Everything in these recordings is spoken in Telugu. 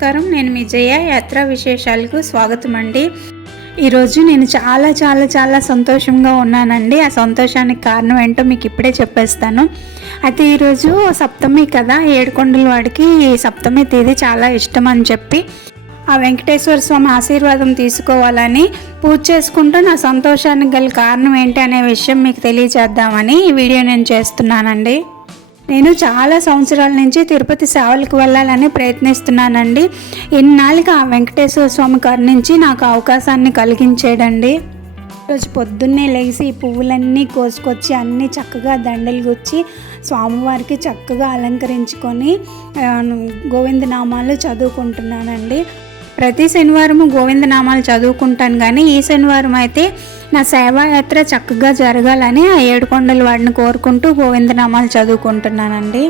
నమస్కారం. నేను మీ జయ. యాత్రా విశేషాలకు స్వాగతం అండి. ఈరోజు నేను చాలా సంతోషంగా ఉన్నానండి. ఆ సంతోషానికి కారణం ఏంటో మీకు ఇప్పుడే చెప్పేస్తాను. అయితే ఈరోజు సప్తమి కదా, ఏడుకొండల వాడికి సప్తమి తేదీ చాలా ఇష్టం అని చెప్పి ఆ వెంకటేశ్వర స్వామి ఆశీర్వాదం తీసుకోవాలని పూజ చేసుకుంటూ నా సంతోషానికి గల కారణం ఏంటి అనే విషయం మీకు తెలియజేద్దామని ఈ వీడియో నేను చేస్తున్నానండి. నేను చాలా సంవత్సరాల నుంచి తిరుపతి సేవలకు వెళ్ళాలని ప్రయత్నిస్తున్నానండి. ఇన్నాళ్ళకి ఆ వెంకటేశ్వర స్వామి గారి నుంచి నాకు అవకాశాన్ని కలిగించాడండి. రోజు పొద్దున్నే లేచి ఈ పువ్వులన్నీ కోసుకొచ్చి అన్నీ చక్కగా దండలు గుచ్చి స్వామివారికి చక్కగా అలంకరించుకొని గోవిందనామాలు చదువుకుంటున్నానండి. ప్రతి శనివారము గోవిందనామాలు చదువుకుంటాను, కానీ ఈ శనివారం అయితే నా సేవాయాత్ర చక్కగా జరగాలని ఆ ఏడుకొండల వాడిని కోరుకుంటూ గోవిందనామాలు చదువుకుంటున్నానండి.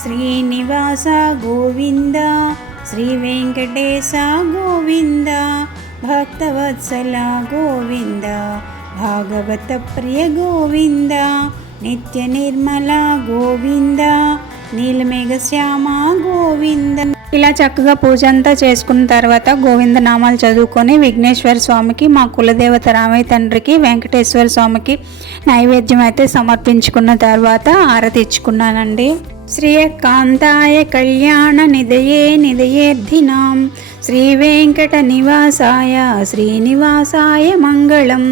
శ్రీనివాస గోవింద, శ్రీ వెంకటేశ గోవింద, భక్తవత్సల గోవింద, భాగవత ప్రియ గోవింద, నిత్య నిర్మల గోవింద, నీలమేఘ శ్యామ గోవింద. ఇలా చక్కగా పూజ అంతా చేసుకున్న తర్వాత గోవిందనామాలు చదువుకొని విఘ్నేశ్వర స్వామికి, మా కులదేవత రామయ్య తండ్రికి, వెంకటేశ్వర స్వామికి నైవేద్యం అయితే సమర్పించుకున్న తర్వాత ఆరతి ఇచ్చుకున్నానండి. శ్రీకాంతాయ కళ్యాణ నిదయేర్థినాం శ్రీ వెంకట నివాసాయ శ్రీనివాసాయ మంగళం.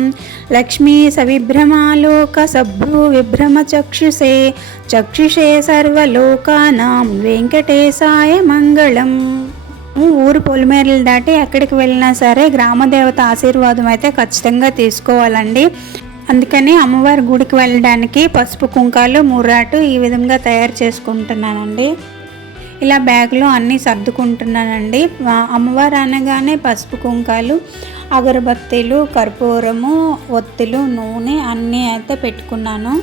లక్ష్మీ సవిభ్రమాలోక సభ్రూ విభ్రమ చక్షుషే సర్వలోకానాం వెంకటేశాయ మంగళం. ఊరు పొలిమేరలు దాటి ఎక్కడికి వెళ్ళినా సరే గ్రామదేవత ఆశీర్వాదం అయితే ఖచ్చితంగా తీసుకోవాలండి. అందుకని అమ్మవారి గుడికి వెళ్ళడానికి పసుపు కుంకాలు, ముర్రాటు ఈ విధంగా తయారు చేసుకుంటున్నానండి. ఇలా బ్యాగ్లో అన్నీ సర్దుకుంటున్నానండి. అమ్మవారు అనగానే పసుపు కుంకాలు, అగరబత్తీలు, కర్పూరము, ఒత్తులు, నూనె అన్నీ అయితే పెట్టుకున్నాను.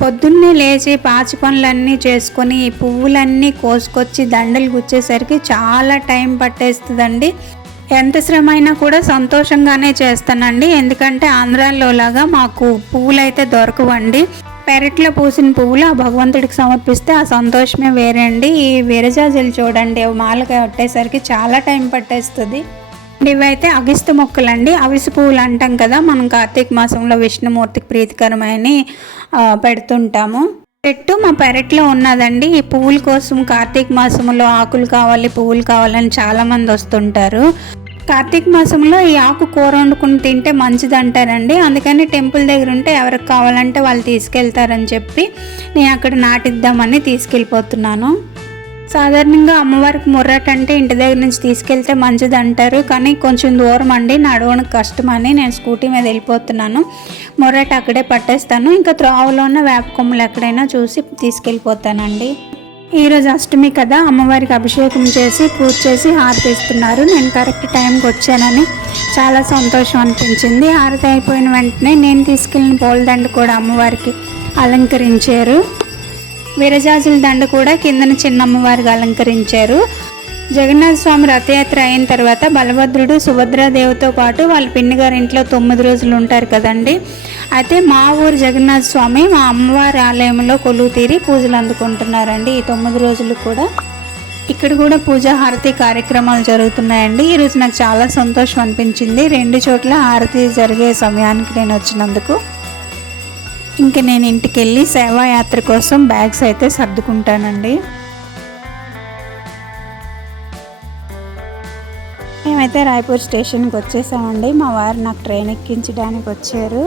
పొద్దున్నే లేచి పాచి పనులన్నీ చేసుకొని ఈ పువ్వులన్నీ కోసుకొచ్చి దండలు గుచ్చేసరికి చాలా టైం పట్టేస్తుందండి. ఎంత శ్రమ అయినా కూడా సంతోషంగానే చేస్తానండి. ఎందుకంటే ఆంధ్రాలో లాగా మాకు పువ్వులు అయితే దొరకవండి. పెరట్లో పూసిన పువ్వులు ఆ భగవంతుడికి సమర్పిస్తే ఆ సంతోషమే వేరే అండి. ఈ విరజాజులు చూడండి, మాలగా కట్టేసరికి చాలా టైం పట్టేస్తుంది. ఇవైతే అగిస్తు మొక్కలండి, అవిసి పువ్వులు అంటాం కదా, మనం కార్తీక మాసంలో విష్ణుమూర్తికి ప్రీతికరమైన పెడుతుంటాము. చెట్టు మా పెరట్లో ఉన్నదండి. ఈ పువ్వుల కోసం కార్తీక మాసంలో ఆకులు కావాలి, పువ్వులు కావాలని చాలామంది వస్తుంటారు. కార్తీక మాసంలో ఈ ఆకు కూర వండుకుని తింటే మంచిది అంటారండి. అందుకని టెంపుల్ దగ్గర ఉంటే ఎవరికి కావాలంటే వాళ్ళు తీసుకెళ్తారని చెప్పి నేను అక్కడ నాటిద్దామని తీసుకెళ్ళిపోతున్నాను. సాధారణంగా అమ్మవారికి ముర్రాట అంటే ఇంటి దగ్గర నుంచి తీసుకెళ్తే మంచిది అంటారు, కానీ కొంచెం దూరం అండి, నడవడానికి కష్టమని నేను స్కూటీ మీద వెళ్ళిపోతున్నాను. ముర్రాట అక్కడే పట్టేస్తాను, ఇంకా త్రోవలో ఉన్న వేప కొమ్మలు ఎక్కడైనా చూసి తీసుకెళ్ళిపోతానండి. ఈరోజు అష్టమి కదా, అమ్మవారికి అభిషేకం చేసి పూజ చేసి హారతి ఇస్తున్నారు. నేను కరెక్ట్ టైంకి వచ్చానని చాలా సంతోషం అనిపించింది. హారతి అయిపోయిన వెంటనే నేను తీసుకెళ్ళిన పూలదండ కూడా అమ్మవారికి అలంకరించారు. విరజాజుల దండ కూడా కిందన చిన్న అమ్మవారికి అలంకరించారు. జగన్నాథ స్వామి రథయాత్ర అయిన తర్వాత బలభద్రుడు, సుభద్రాదేవితో పాటు వాళ్ళ పిన్ని గారి ఇంట్లో 9 రోజులు ఉంటారు కదండి. అయితే మా ఊరు జగన్నాథ స్వామి మా అమ్మవారి ఆలయంలో కొలువు తీరి పూజలు అందుకుంటున్నారండి. ఈ 9 రోజులు కూడా ఇక్కడ కూడా పూజా హారతి కార్యక్రమాలు జరుగుతున్నాయండి. ఈరోజు నాకు చాలా సంతోషం అనిపించింది. 2 చోట్ల హారతి జరిగే సమయానికి నేను వచ్చినందుకు. ఇంక నేను ఇంటికి వెళ్ళి సేవాయాత్ర కోసం బ్యాగ్స్ అయితే సర్దుకుంటానండి. మేమైతే రాయపూర్ స్టేషన్కి వచ్చేసామండి. మా వారు నాకు ట్రైన్ ఎక్కించడానికి వచ్చారు.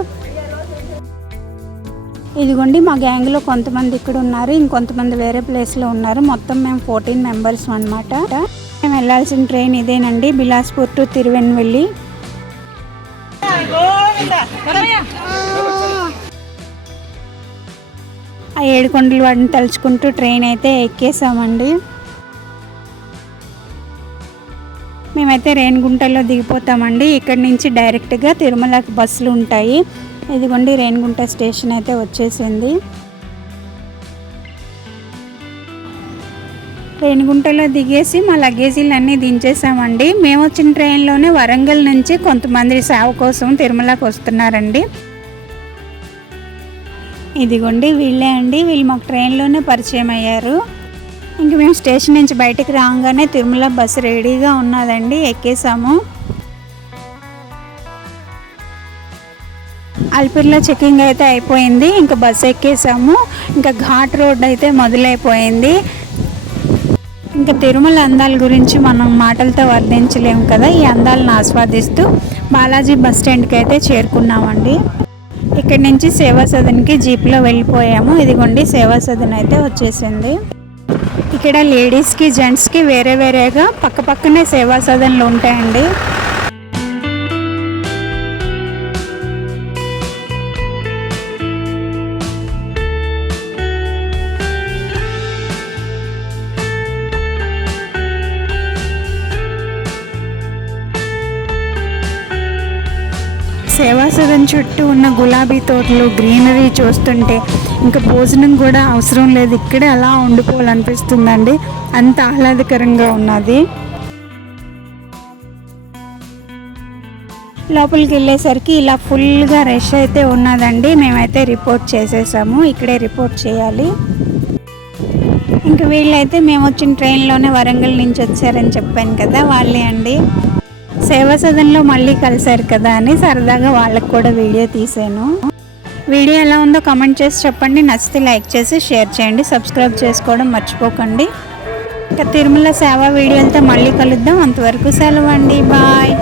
ఇదిగోండి మా గ్యాంగ్లో కొంతమంది ఇక్కడ ఉన్నారు, ఇంకొంతమంది వేరే ప్లేస్లో ఉన్నారు. మొత్తం మేము 14 మెంబర్స్ అనమాట. మేము వెళ్ళాల్సిన ట్రైన్ ఇదేనండి, బిలాస్పూర్ టు తిరువెన్వెల్లి. ఆ ఏడుకొండల వాడిని తలుచుకుంటూ ట్రైన్ అయితే ఎక్కేసామండి. మేమైతే రేణిగుంటలో దిగిపోతామండి. ఇక్కడి నుంచి డైరెక్ట్గా తిరుమలకి బస్సులు ఉంటాయి. ఇదిగోండి రేణిగుంట స్టేషన్ అయితే వచ్చేసింది. రేణిగుంటలో దిగేసి మా లగేజీలు అన్నీ దించేసామండి. మేము వచ్చిన ట్రైన్లోనే వరంగల్ నుంచి కొంతమంది సేవ కోసం తిరుమలకి వస్తున్నారండి. ఇదిగోండి వీళ్ళే అండి, వీళ్ళు మాకు ట్రైన్లోనే పరిచయం అయ్యారు. ఇంక మేము స్టేషన్ నుంచి బయటికి రాగానే తిరుమల బస్సు రెడీగా ఉన్నదండి, ఎక్కేసాము. అల్పిరిలో చెకింగ్ అయితే అయిపోయింది, ఇంకా బస్సు ఎక్కేసాము. ఇంకా ఘాట్ రోడ్ అయితే మొదలైపోయింది. ఇంకా తిరుమల అందాల గురించి మనం మాటలతో వర్ణించలేము కదా. ఈ అందాలను ఆస్వాదిస్తూ బాలాజీ బస్ స్టాండ్కి అయితే చేరుకున్నామండి. ఇక్కడి నుంచి సేవా సదన్కి జీప్లో వెళ్ళిపోయాము. ఇదిగోండి సేవా సదన్ అయితే వచ్చేసింది. ఇక్కడ లేడీస్కి జెంట్స్కి వేరే వేరేగా పక్క పక్కనే సేవా సదన్లు ఉంటాయండి. సేవా సదన్ చుట్టూ ఉన్న గులాబీ తోటలు, గ్రీనరీ చూస్తుంటే ఇంకా భోజనం కూడా అవసరం లేదు, ఇక్కడే అలా ఉండిపోవాలనిపిస్తుందండి, అంత ఆహ్లాదకరంగా ఉన్నది. లోపలికి వెళ్ళేసరికి ఇలా ఫుల్గా రష్ అయితే ఉన్నదండి. మేమైతే రిపోర్ట్ చేసేసాము, ఇక్కడే రిపోర్ట్ చేయాలి. ఇంకా వీళ్ళైతే మేము వచ్చిన ట్రైన్లోనే వరంగల్ నుంచి వచ్చారని చెప్పాను కదా, వాళ్ళే అండి. సేవా సదన్లో మళ్ళీ కలిశారు కదా అని సరదాగా వాళ్ళకు కూడా వీడియో తీసాను. వీడియో ఎలా ఉందో కామెంట్ చేసి చెప్పండి. నచ్చితే లైక్ చేసి షేర్ చేయండి, సబ్స్క్రైబ్ చేసుకోవడం మర్చిపోకండి. ఇంకా తిరుమల సేవా వీడియోలతో మళ్ళీ కలుద్దాం. అంతవరకు సెలవు అండి, బాయ్.